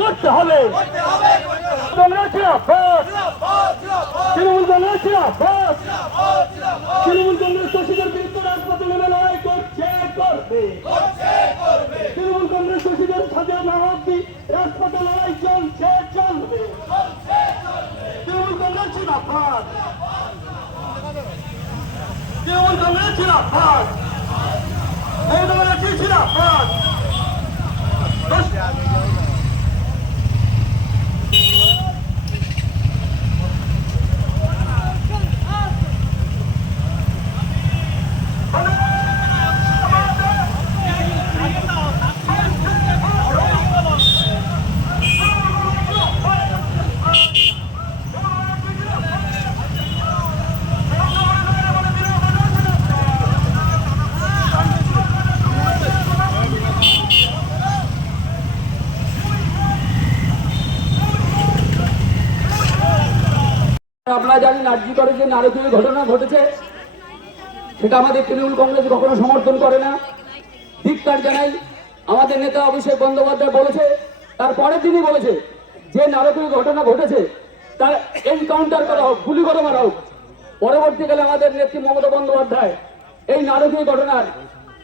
করতে হবে। তৃণমূল জিন্দাবাদ। তৃণমূল কংগ্রেস শশীদের বিরুদ্ধে রাজপথে নেমে লড়াই করছে, করবে তৃণমূল কংগ্রেস শশীদের সাথে না অব্দি রাজপথে লড়াই চলছে, চলবে তৃণমূল কংগ্রেস জিন্দাবাদ তৃণমূল কংগ্রেস জিন্দাবাদ মমতা ব্যানার্জি জিন্দাবাদ জানেন আর্জি করে যে নারকীয় ঘটনা ঘটেছে, সেটা আমাদের তৃণমূল কংগ্রেস কখনো সমর্থন করে না। ধিক্কার জানাই আমাদের নেতা অভিষেক বন্দ্যোপাধ্যায় বলেছে, তার পরের দিনই বলেছে, যে নারকীয় ঘটনা ঘটেছে, তার এনকাউন্টার করা হোক গুলি করে মারা হোক। পরবর্তীকালে আমাদের নেত্রী মমতা বন্দ্যোপাধ্যায় এই নারকীয় ঘটনার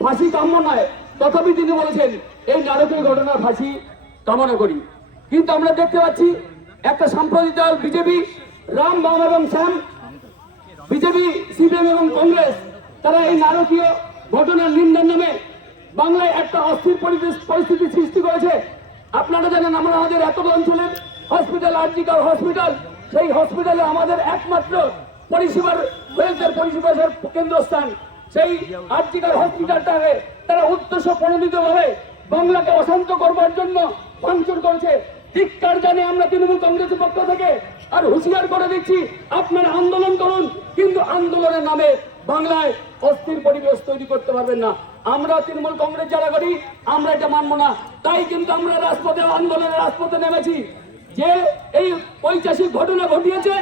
ফাঁসি কাম্য নয়, তথাপি তিনি বলেছেন, এই নারকীয় ঘটনার ফাঁসি কামনা করি। কিন্তু আমরা দেখতে পাচ্ছি, একটা সাম্প্রদায়িক দল, বিজেপি রাম বাম এবং শ্যাম, বিজেপি, সিপিএম এবং কংগ্রেস, তারা এই নারকীয় ঘটনার নিন্দার নামে বাংলায় একটা অস্থির পরিবেশ- পরিস্থিতি সৃষ্টি করেছে। আপনারা জানেন আমরা আমাদের এত অঞ্চলের হসপিটাল আর্জিকাল হসপিটাল সেই হসপিটালে আমাদের একমাত্র পরিষেবার ওয়েলফেয়ার পরিষেবার কেন্দ্রস্থান। সেই আর্জিকাল হসপিটালটাকে তারা উদ্দেশ্য প্রণোদিত ভাবে বাংলাকে অশান্ত করবার জন্য ভাঙচুর করছে। ধিক্কার জানে আমরা তৃণমূল কংগ্রেসের পক্ষ থেকে। আর হুঁশিয়ার করে দিচ্ছি, আপনারা আন্দোলন করুন, কিন্তু আন্দোলনের নামে বাংলায় অস্থির পরিবেশ তৈরি করতে পারবেন না। আমরা তৃণমূল কংগ্রেস যারা করি, আমরা এটা মানবো না। তাই কিন্তু আমরা রাজপথে, আন্দোলনের রাজপথে নেমেছি। যে এই ঐতিহাসিক ঘটনা ঘটিয়েছে,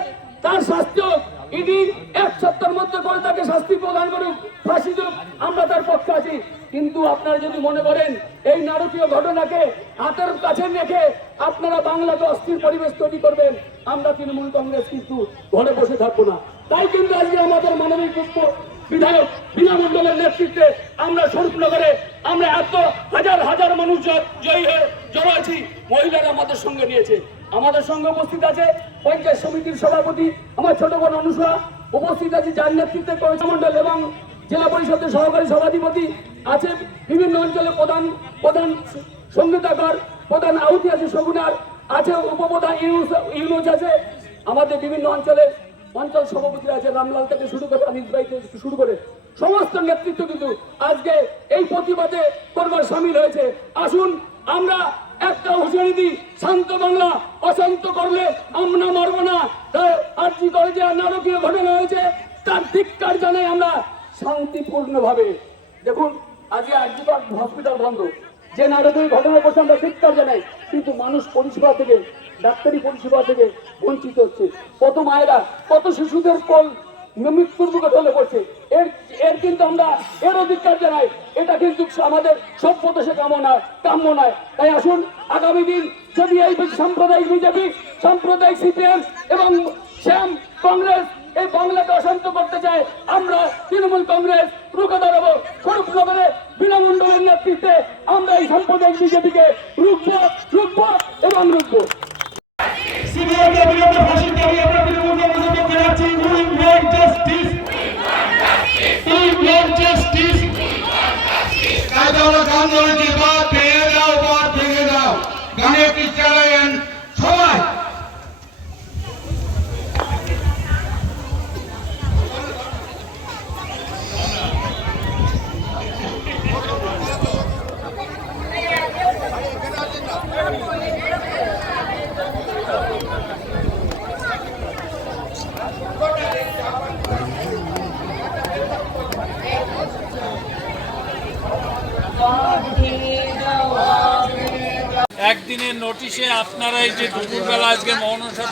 তার হোক। ইডি এক সপ্তাহের মধ্যে করে তাকে শাস্তি প্রদান করুক, ফাঁসি দিক, আমরা তার পক্ষে আছি। কিন্তু আপনারা যদি মনে করেন, এই নারকীয় ঘটনাকে হাতের কাছে রেখে আপনারা বাংলাতে অস্থির পরিবেশ তৈরি করবেন, আমরা তৃণমূল কংগ্রেস কিন্তু ঘরে বসে থাকব না। তাই কিন্তু আজকে আমাদের মানবিক পুষ্প বিধায়ক বিনামণ্ডলের নেতৃত্বে আমরা স্বরূপনগরে, আমরা এত হাজার হাজার মানুষ জয়ী হয়ে জড়ো আছি, মহিলারা আমাদের সঙ্গে নিয়েছে। আমাদের সঙ্গে উপস্থিত আছে পঞ্চায়েত সমিতির সভাপতি আমার ছোট বোন অনুসূয়া উপস্থিত আছে, যার নেতৃত্বে কমিটি এবং জেলা পরিষদের সহকারী সভাধিপতি আছে বিভিন্ন অঞ্চলে প্রধান প্রধান সঙ্গীতাকর প্রধান আহুতি আছে সগুনার আছে, উপপ্রধান ইউনুস আছে। আমাদের বিভিন্ন অঞ্চলে অঞ্চল সভাপতিরা আছে, রামলাল থেকে শুরু করে আনিস ভাই থেকে শুরু করে সমস্ত নেতৃত্ব কিন্তু আজকে এই প্রতিবাদে করবার সামিল হয়েছে। আসুন, আমরা একটা হুঁশিয়ারি দিই, শান্ত বাংলা, অশান্ত করলে আমরা মারবো না। তাই আর্জি করে যে নারকীয় ঘটনা হয়েছে, তার ধিক্কার জানাই আমরা শান্তিপূর্ণ ভাবে দেখুন, আজকে আর্জিকর হসপিটাল বন্ধ। যে নারকীয় ঘটনা করছে আমরা ধিক্কার জানাই, কিন্তু মানুষ পরিষেবা থেকে, ডাক্তারি পরিষেবা থেকে বঞ্চিত হচ্ছে। কত মায়েরা, কত শিশুদের কল মৃত্যুর মুখে ঢলে পড়ছে। এর এর কিন্তু আমরা এর অধিকার জানাই। এটা কিন্তু আমাদের সভ্য দেশে কাম্য নয় কাম্য নয়। তাই আসুন, আগামী দিন যদি এই সাম্প্রদায়িক বিজেপি, সাম্প্রদায়িক সিপিএম এবং শ্যাম কংগ্রেস এই বাংলাকে অশান্ত করতে চায়, আমরা তৃণমূল কংগ্রেস রুখে দাঁড়াবো। স্বরূপনগরে বিনামণ্ডলের নেতৃত্বে আমরা এই সাম্প্রদায়িক বিজেপিকে রুখবো রুখবো এবং রুখবো। সিবিআইকে marching, we want justice. We want justice. We want justice.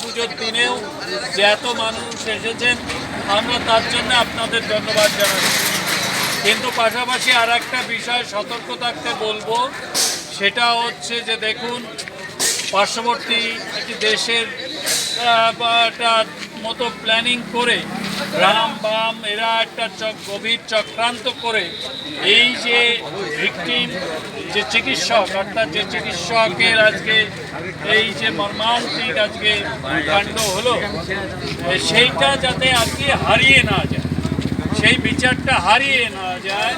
পুজোর দিনেও যে এত মানুষ এসেছেন, আমরা তার জন্য আপনাদের ধন্যবাদ জানাচ্ছি কিন্তু পাশাপাশি আর একটা বিষয় সতর্ক থাকতে বলব, সেটা হচ্ছে যে দেখুন, পার্শ্ববর্তী একটি দেশের মতো প্ল্যানিং করে রাম, বাম, এরা একটা চক, গভীর চক্রান্ত করে এই যে ভিকটিম, যে চিকিৎসক, অর্থাৎ যে চিকিৎসকের আজকে এই যে মর্মান্তিক আজকে কাণ্ড হলো সেইটা যাতে আজকে হারিয়ে না যায়, সেই বিচারটা হারিয়ে না যায়,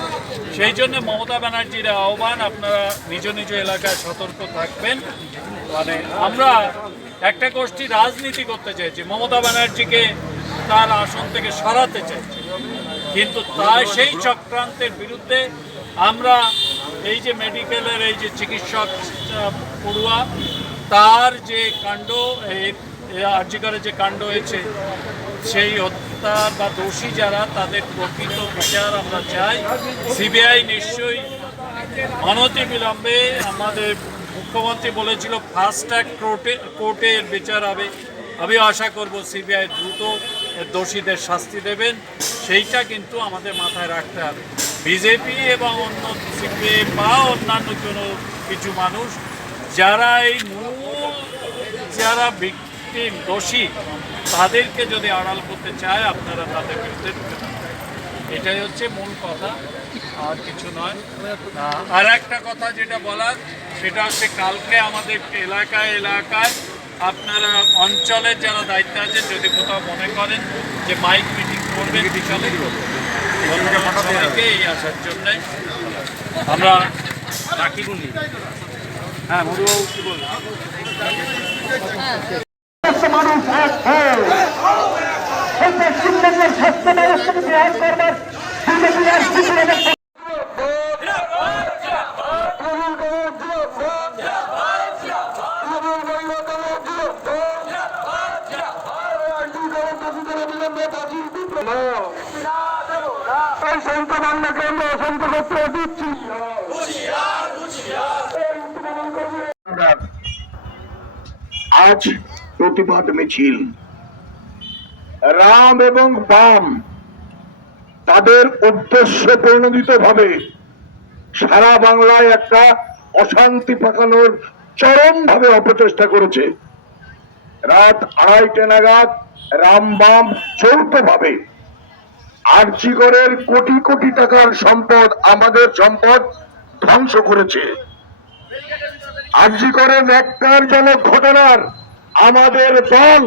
সেই জন্য মমতা ব্যানার্জির আহ্বান, আপনারা নিজ নিজ এলাকায় সতর্ক থাকবেন। মানে আমরা একটা গোষ্ঠী রাজনীতি করতে চাইছি, মমতা ব্যানার্জিকে তার আসন থেকে সরাতে চাইছি। কিন্তু তাই সেই চক্রান্তের বিরুদ্ধে আমরা এই যে মেডিকেলের এই যে চিকিৎসক পড়ুয়া, তার যে কাণ্ড আর্যিকরের যে কাণ্ড হয়েছে, সেই হত্যা বা দোষী যারা, তাদের প্রকৃত বিচার আমরা চাই। সিবিআই নিশ্চয়ই অনতি বিলম্বে আমাদের মুখ্যমন্ত্রী বলেছিল, ফাস্ট ট্র্যাক কোর্টে কোর্টে এর বিচার হবে। আমি আশা করব সিবিআই দ্রুত দোষীদের শাস্তি দেবেন, সেইটা কিন্তু আমাদের মাথায় রাখতে হবে। বিজেপি এবং অন্য সিপিএম বা অন্যান্য কোনো কিছু মানুষ, যারা এই মূল, যারা ভিকটিম দোষী, তাদেরকে যদি আড়াল করতে চায়, আপনারা তাদের বিরুদ্ধে এটাই হচ্ছে মূল কথা, আর কিছু নয়। আর একটা কথা যেটা বলার, সেটা হচ্ছে কালকে আমাদের এলাকায় এলাকায় আপনারা অঞ্চলের যারা দায়িত্ব আছে যদি কোথাও মনে করেন যে মাইক মিটিং করবেন বিশালে সবাইকে এই আসার জন্যে আমরা রাখিবুনি হ্যাঁ মধুবাবু কি বলবেন মানুষ এক হয়ে পশ্চিমবঙ্গের স্বাস্থ্য ব্যবস্থাকে বিহার করবার বিজেপি এই সংখ্যামান্য কেন্দ্র অসংখ্য ক্ষেত্রে দিচ্ছি। আজ প্রতিবাদ মিছিল। রাম এবং বাম তাদের উদ্দেশ্য প্রণোদিত ভাবে সারা বাংলায় একটা অশান্তি পাকানোর চরম ভাবে অপচেষ্টা করেছে। রাত আড়াইটে নাগাদ রাম বাম যৌথ ভাবে আর্চিগড়ের কোটি কোটি টাকার সম্পদ, আমাদের সম্পদ ধ্বংস করেছে। আর্জি করে ন্যাক্কারজনক ঘটনার আমাদের দল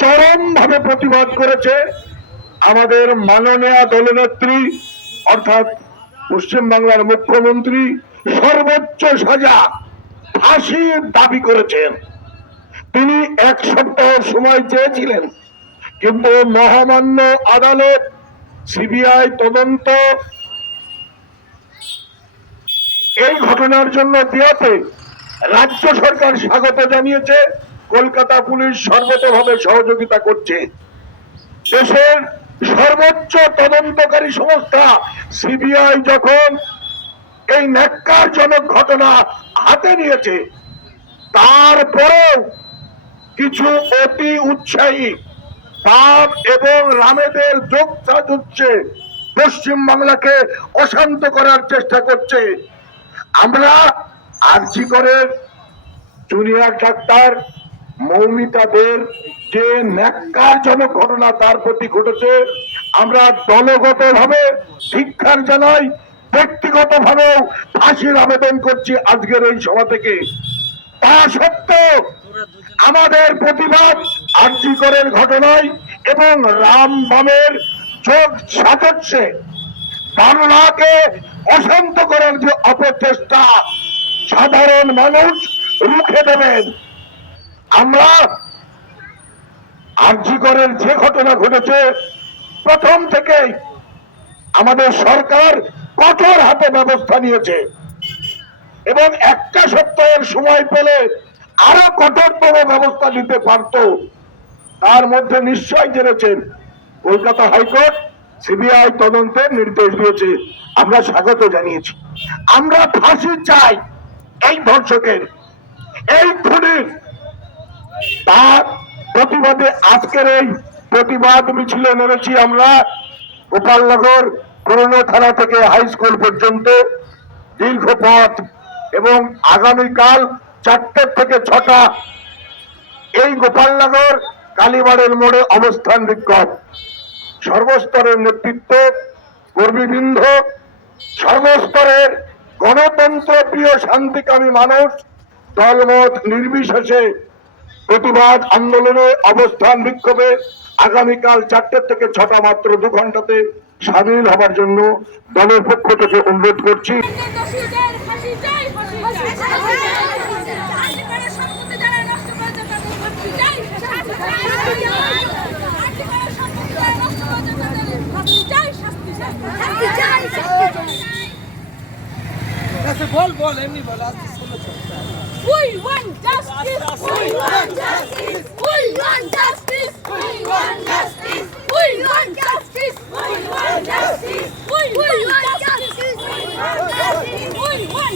চরম ভাবে প্রতিবাদ করেছে। আমাদের মাননীয় দলনেত্রী, অর্থাৎ পশ্চিমবাংলার মুখ্যমন্ত্রী, সর্বোচ্চ সাজা ফাঁসির দাবি করেছেন। তিনি এক সপ্তাহ সময় চেয়েছিলেন, কিন্তু মহামান্য আদালত সিবিআই তদন্ত এই ঘটনার জন্য দিয়াতে রাজ্য সরকার স্বাগত জানিয়েছে। কলকাতা পুলিশ সর্বতভাবে সহযোগিতা করছে। দেশের সর্বোচ্চ তদন্তকারী সংস্থা সিবিআই যখন এই ন্যাক্কারজনক ঘটনা হাতে নিয়েছে, তারপরেও কিছু অতি উৎসাহী বাম এবং রামেদের যোগ হচ্ছে পশ্চিম বাংলাকে অশান্ত করার চেষ্টা করছে। আমরা আর্জি করে জুনিয়র ডাক্তার মৌমিতাদের যে ন্যাক্কারজনক ঘটনা তার প্রতি ঘটেছে, আমরা দলগত ভাবে শিক্ষার জানাই ব্যক্তিগত ভাবেও ফাঁসির আবেদন করছি আজকের এই সভা থেকে। তা সত্ত্বেও আমাদের প্রতিবাদ আর্যিকরের ঘটনায় এবং রাম বামের চোখ সাজস্যে বাংলাকে অশান্ত করার যে অপচেষ্টা সাধারণ মানুষ রুখে দেবেন। আমরা আর্যিকরের যে ঘটনা ঘটেছে, প্রথম থেকেই আমাদের সরকার কঠোর হাতে ব্যবস্থা নিয়েছে। এবং একটা সপ্তাহের সময় পেলে আরও কঠোরতম ব্যবস্থা নিতে পারত, তার মধ্যে নিশ্চয় জেনেছেন। কলকাতা হাইকোর্ট, সিবিআই তদন্তের নির্দেশ দিয়েছে। আমরা স্বাগত জানিয়েছি। আমরা ফাঁসি চাই এই ধর্ষকের, এই খুনির। তার প্রতিবাদে আজকের এই প্রতিবাদ মিছিলে নেমেছি আমরা গোপালনগর পুরনো থানা থেকে হাই স্কুল পর্যন্ত। দীর্ঘ পথ এবং আগামীকাল চারটের থেকে ছটা এই গোপালনগর, কালীবাড়ের মোড়ে অবস্থান বিক্ষোভ। সর্বস্তরের নেতৃত্ব, কর্মীবৃন্দ, সর্বস্তরের গণতন্ত্র প্রিয় শান্তিকামী মানুষ, দলমত নির্বিশেষে প্রতিবাদ আন্দোলনে অবস্থান বিক্ষোভে আগামীকাল চারটে থেকে ছটা মাত্র দু ঘন্টাতে সামিল হবার জন্য দলের পক্ষ থেকে অনুরোধ করছি। বল বল এমনি বল আস্তে শুনে We want justice! We want justice! We want justice! We want justice! We want justice! We want justice! We want justice! We want justice! We want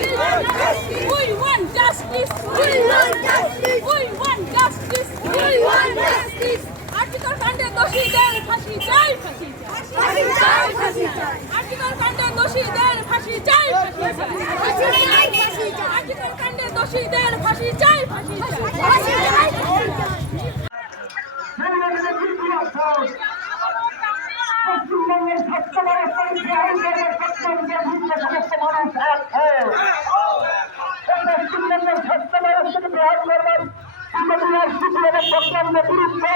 justice! We want justice! We want justice! দোষীদের ফাঁসি চাই ফাঁসি চাই ফাঁসি চাই। Article কাণ্ডে দোষীদের ফাঁসি চাই ফাঁসি চাই। আর্টিকেল কাণ্ডে দোষীদের ফাঁসি চাই ফাঁসি চাই। পশ্চিমবঙ্গের সত্য মানুষ পশ্চিমবঙ্গের সমস্ত মানুষ এক হয় পশ্চিমবঙ্গের সত্য মানুষকে গ্রহণ করবেন এবং বক্তব্যের বিরুদ্ধে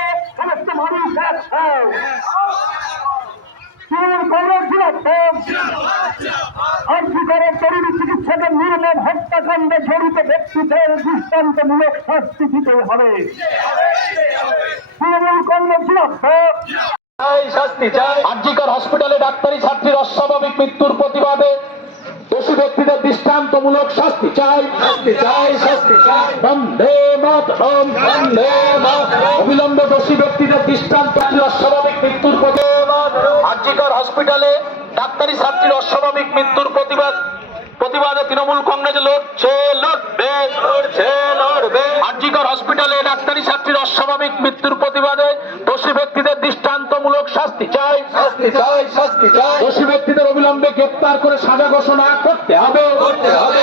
চিকিৎসকের নির্মম হত্যাকাণ্ডে জড়িত ব্যক্তিদের দৃষ্টান্তমূলক শাস্তি দিতে হবে তৃণমূল কংগ্রেস চাই। শাস্তি চাই আর্জিকর হসপিটালে ডাক্তারি ছাত্রীর অস্বাভাবিক মৃত্যুর প্রতিবাদে দোষী ব্যক্তিদের দৃষ্টান্তমূলক শাস্তি চাই। শাস্তি চাই শাস্তি চাই। মাতরম মাতরম। দোষী ব্যক্তিদের দৃষ্টান্ত অস্বাভাবিক মৃত্যুর প্রতিবাদ। হসপিটালে ডাক্তারি ছাত্রীর অস্বাভাবিক মৃত্যুর প্রতিবাদ। প্রতিবাদে তৃণমূল কংগ্রেস লড়ছে লড়বে লড়ছে লড়বে। আর্জিকর হসপিটালে ডাক্তারি ছাত্রীর অস্বাভাবিক মৃত্যুর প্রতিবাদে দোষী ব্যক্তিদের দৃষ্টান্তমূলক শাস্তি চাই। শাস্তি চাই শাস্তি চাই। দোষী ব্যক্তিদের অবিলম্বে গ্রেপ্তার করে সাজা ঘোষণা করতে হবে। করতে হবে।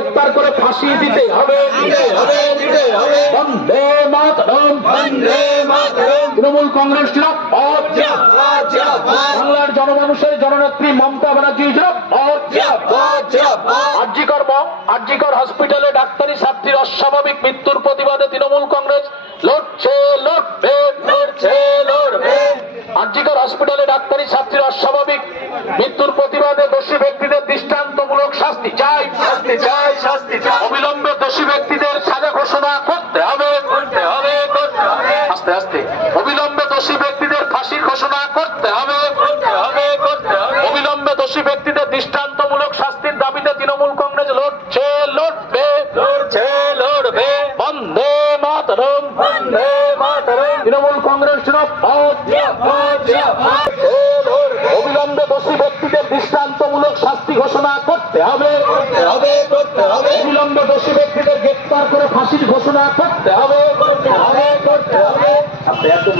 গ্রেপ্তার করে ফাঁসি দিতে হবে। দিতে হবে দিতে হবে। বন্দে মাতরম। বন্দে মাতরম। তৃণমূল কংগ্রেস জিন্দাবাদ। বাংলার জনমানুষের জননেত্রী মমতা ব্যানার্জি ছিল আর্জিকর আর্জিকর হসপিটালে ডাক্তারি ছাত্রীর অস্বাভাবিক মৃত্যুর প্রতিবাদে তৃণমূল কংগ্রেস লড়ছে লড়বে লড়ছে লড়বে। আর্জিকর হসপিটালে ডাক্তারি ছাত্রীর অস্বাভাবিক মৃত্যুর প্রতিবাদে দোষী ব্যক্তিদের দৃষ্টান্তমূলক শাস্তি চাই শাস্তি চাই শাস্তি চাই। অবিলম্বে দোষী ব্যক্তিদের সাজা ঘোষণা করতে হবে করতে হবে করতে হবে। আস্তে আস্তে। অবিলম্বে দোষী ব্যক্তিদের ফাঁসির ঘোষণা করতে হবে। অবিলম্বে দোষী ব্যক্তিদের দৃষ্টান্তমূলক শাস্তির দাবিতে তৃণমূল কংগ্রেস লড়ছে লড়বে। লড়ছে লড়বে। বন্দে মাতরম। বন্দে মাতরম। তৃণমূল কংগ্রেস। অবিলম্বে দোষী ব্যক্তিদের দৃষ্টান্তমূলক শাস্তি ঘোষণা করতে হবে। করতে হবে করতে হবে। অবিলম্বে দোষী ব্যক্তিদের গ্রেপ্তার করে ফাঁসির ঘোষণা করতে হবে। করতে হবে করতে হবে। আপনি একদম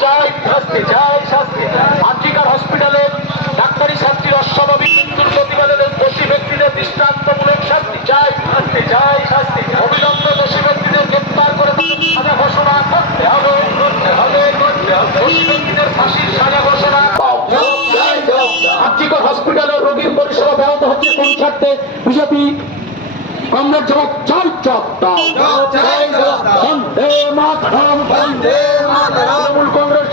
চাই রোগীর পরিষেবা ব্যাহত চাই বন্দে মাতরম। তৃণমূল কংগ্রেস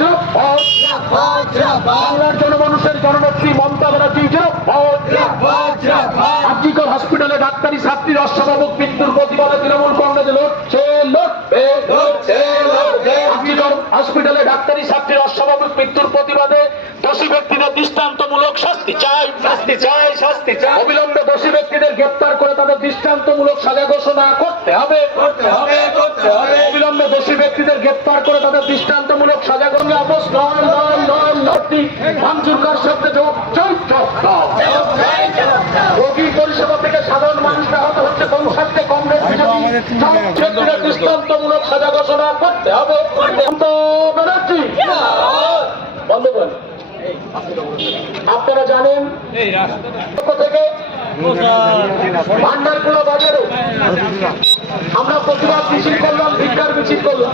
বাংলার জনমানুষের জননেত্রী মমতা ব্যানার্জি আর্জিকর হসপিটালে ডাক্তারি ছাত্রীর অস্বাভাবিক মৃত্যুর প্রতিবাদে তৃণমূল কংগ্রেস লড়ছে লড়বে আর্জিকর হসপিটালে ডাক্তারি ছাত্রীর অস্বাভাবিক মৃত্যুর প্রতিবাদে দোষী ব্যক্তিদের দৃষ্টান্তমূলক শাস্তি চাই। শাস্তি চাই শাস্তি চাই। অবিলম্বে দোষী ব্যক্তিদের গ্রেপ্তার করে তাদের দৃষ্টান্তমূলক সাজা ঘোষণা করতে হবে। করতে হবে করতে হবে। অবিলম্বে দোষী ব্যক্তিদের গ্রেপ্তার করে তাদের দৃষ্টান্তমূলক সাজা ভাঙচুর কার শব্দে। রোগীর পরিষেবা থেকে সাধারণ মানুষ আহত হচ্ছে কোন স্বার্থে? কংগ্রেস বিজেপি দৃষ্টান্তমূলক সাজা ঘোষণা করতে হবে। ব্যানার্জি বন্ধ করেন আপনারা জানেন ভান্ডারকুলা বাজারে আমরা প্রতিবাদ মিছিল করলাম ভিক্ষার মিছিল করলাম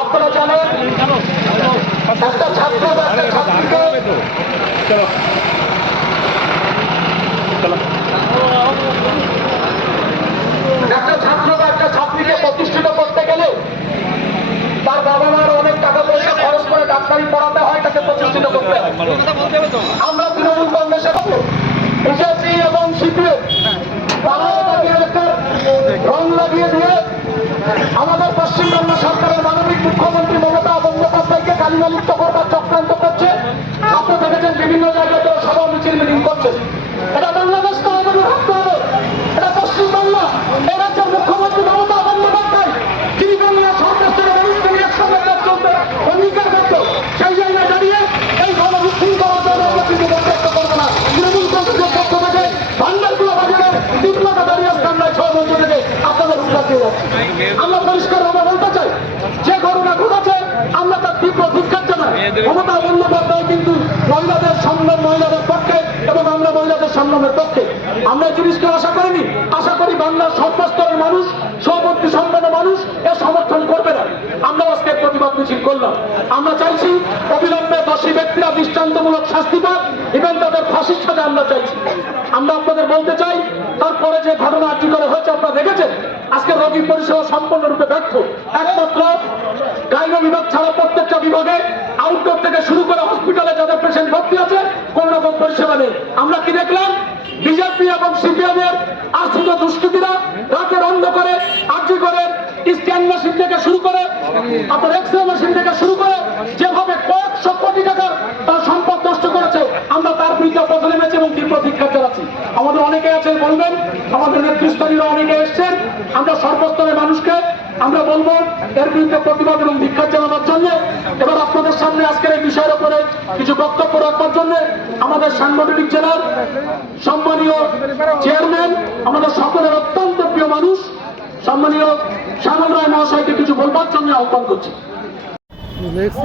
আপনারা জানেন একটা ছাত্র বা একটা ছাত্রীকে একটা ছাত্র বা একটা ছাত্রীকে প্রতিষ্ঠিত করতে গেলে তার বাবা মার অনেক টাকা পয়সা খরচ করে ডাক্তারি পড়াতে হয় তাকে প্রতিষ্ঠিত করতে হয় আমরা আমাদের পশ্চিমবঙ্গ সরকারের মাননীয় মুখ্যমন্ত্রী চক্রান্ত করছে। আপনি দেখেছেন বিভিন্ন জায়গায় সভা মিছিল মিটিং করছে। এটা বাংলাদেশ তো আমাদের এটা পশ্চিমবাংলা এই রাজ্যের সম্মানের পক্ষে। আমরা জিনিসকে আশা করিনি। আশা করি বাংলার সর্বস্তরের মানুষ সর্বত্র সম্মান মানুষ এ সমর্থন করবে না। আমরা আজকে প্রতিবাদ মিছিল করলাম। আমরা চাইছি অবিলম্বে দোষী ব্যক্তিরা দৃষ্টান্তমূলক শাস্তি পাক। ফাঁসির আমরা চাইছি। আমরা আপনাদের বলতে চাই, তারপরে যে ঘটনা আর্জি করে হয়েছে, আপনারা দেখেছেন? আজকে রোগী পরিষেবা সম্পূর্ণরূপে ব্যর্থ। একমাত্র গাইনো বিভাগ ছাড়া প্রত্যেকটা বিভাগে আউটডোর থেকে শুরু করে হসপিটালে যাদের পেশেন্ট ভর্তি আছে, কোন রকম পরিষেবা নেই। আমরা কি দেখলাম? বিজেপি এবং সিপিএম এর আশ্রিত দুষ্কৃতীরা রাতের অন্ধকারে আর্জি করে স্ক্যান মেশিন থেকে শুরু করে আপনার এক্স রে মেশিন থেকে শুরু করে, যেভাবে কয়েকশো কোটি টাকার তার সম্পদ নষ্ট করেছে, আমরা বিরুদ্ধে পথে নেমেছি এবং তীব্র ধিক্ষার চালাচ্ছি আমাদের অনেকে আছেন বলবেন, আমাদের নেতৃস্থানীয় অনেকে এসছেন। আমরা সর্বস্তরের মানুষকে, আমরা বলব, এর বিরুদ্ধে প্রতিবাদ এবং ধিক্ষার জানানোর জন্য। এবার আপনাদের সামনে আজকের এই বিষয়ের উপরে কিছু বক্তব্য রাখবার জন্য আমাদের সাংগঠনিক জেলার সম্মানীয় চেয়ারম্যান, আমাদের সকলের অত্যন্ত প্রিয় মানুষ, সম্মানীয় শ্যামল রায় মহাশয়কে কিছু বলবার জন্য আহ্বান করছি। Let's see.